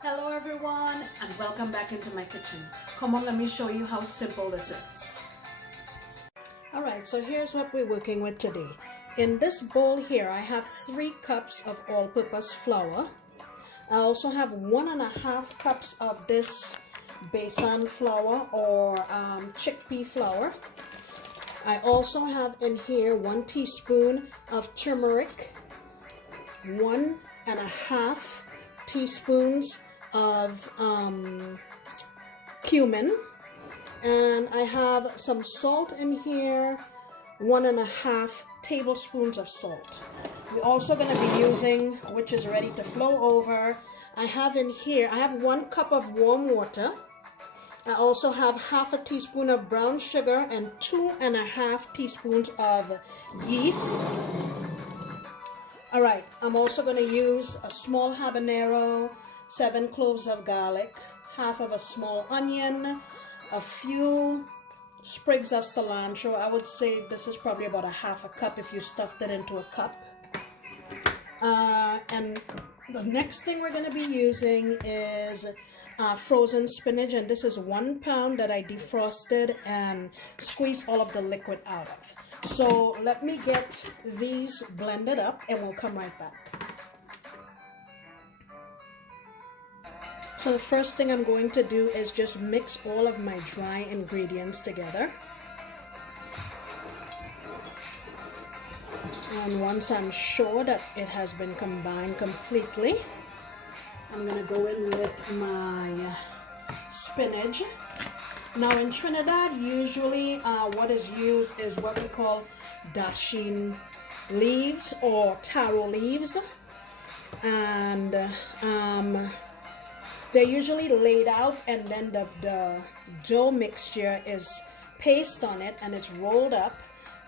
Hello everyone and welcome back into my kitchen. Come on, let me show you how simple this is. Alright, so here's what we're working with today. In this bowl here I have 3 cups of all-purpose flour. I also have 1.5 cups of this Besan flour or chickpea flour. I also have in here 1 teaspoon of turmeric, 1.5 teaspoons of cumin, and I have some salt in here, 1.5 tablespoons of salt. We're also going to be using, which is ready to flow over, I have in here, I have 1 cup of warm water. I also have 1/2 teaspoon of brown sugar and 2.5 teaspoons of yeast. Alright, I'm also going to use a small habanero, 7 cloves of garlic, 1/2 of a small onion, a few sprigs of cilantro. I would say this is probably about 1/2 cup if you stuffed it into a cup. And the next thing we're going to be using is frozen spinach, and this is 1 pound that I defrosted and squeezed all of the liquid out of. So let me get these blended up and we'll come right back. So the first thing I'm going to do is just mix all of my dry ingredients together. And once I'm sure that it has been combined completely, I'm going to go in with my spinach. Now in Trinidad, usually what is used is what we call dasheen leaves or taro leaves. And they're usually laid out, and then the dough mixture is paste on it and it's rolled up,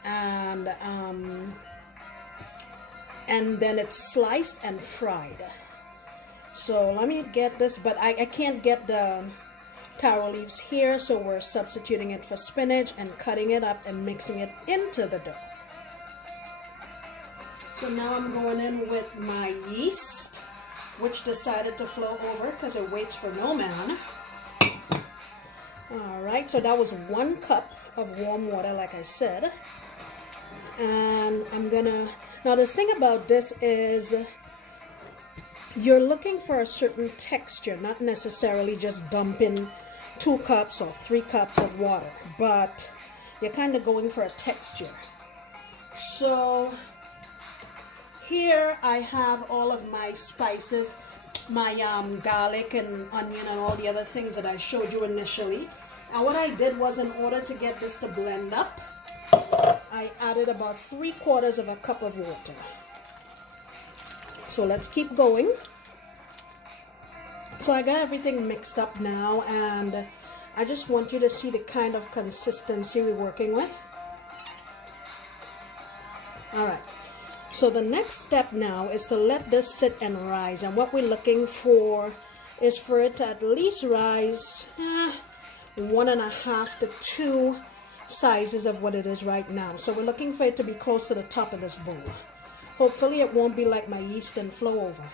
and then it's sliced and fried. So let me get this, but I can't get the taro leaves here, so we're substituting it for spinach and cutting it up and mixing it into the dough. So now I'm going in with my yeast, which decided to flow over because it waits for no man. Alright, so that was 1 cup of warm water, like I said. And I'm gonna, now the thing about this is you're looking for a certain texture, not necessarily just dumping 2 cups or 3 cups of water, but you're kind of going for a texture. So here I have all of my spices, my garlic and onion and all the other things that I showed you initially. And what I did was, in order to get this to blend up, I added about 3/4 of a cup of water. So let's keep going. So I got everything mixed up now, and I just want you to see the kind of consistency we're working with. Alright, so the next step now is to let this sit and rise, and what we're looking for is for it to at least rise 1.5 to 2 sizes of what it is right now. So we're looking for it to be close to the top of this bowl. Hopefully it won't be like my yeast and flow over.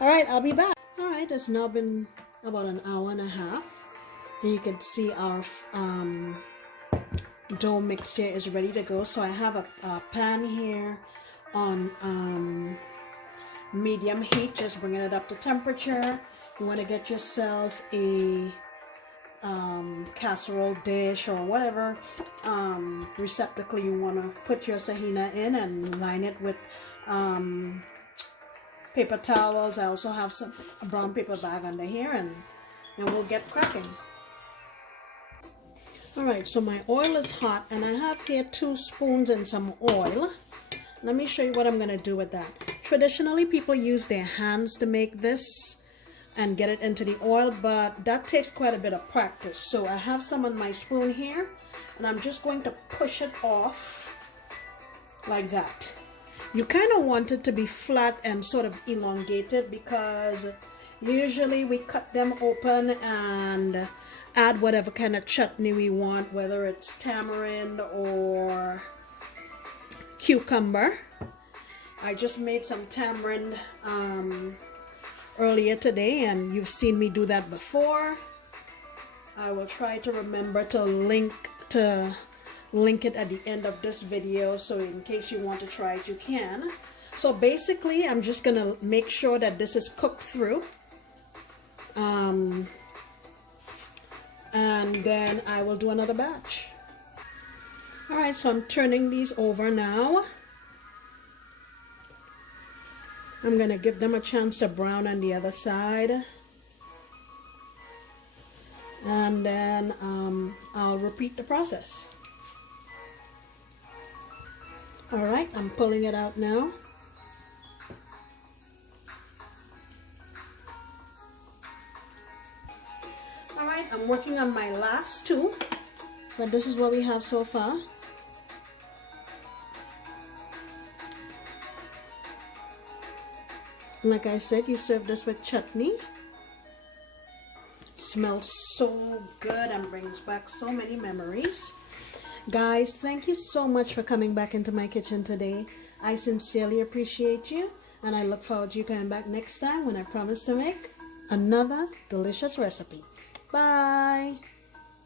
Alright, I'll be back. Alright, it's now been about 1.5 hours. And you can see our dough mixture is ready to go. So I have a pan here on medium heat, just bringing it up to temperature. You want to get yourself a casserole dish or whatever receptacle you want to put your sahina in, and line it with paper towels. I also have a brown paper bag under here, and we'll get cracking. Alright, so my oil is hot, and I have here 2 spoons and some oil. Let me show you what I'm going to do with that. Traditionally, people use their hands to make this and get it into the oil, but that takes quite a bit of practice. So I have some on my spoon here, and I'm just going to push it off like that. You kind of want it to be flat and sort of elongated, because usually we cut them open and add whatever kind of chutney we want, whether it's tamarind or cucumber. I just made some tamarind earlier today, and you've seen me do that before. I will try to remember to link it at the end of this video, so in case you want to try it, you can. So basically, I'm just gonna make sure that this is cooked through, and then I will do another batch. All right, so I'm turning these over now. I'm gonna give them a chance to brown on the other side, and then I'll repeat the process. All right, I'm pulling it out now. All right, I'm working on my last two, but this is what we have so far. Like I said, you serve this with chutney. Smells so good and brings back so many memories. Guys, thank you so much for coming back into my kitchen today. I sincerely appreciate you, and I look forward to you coming back next time when I promise to make another delicious recipe. Bye!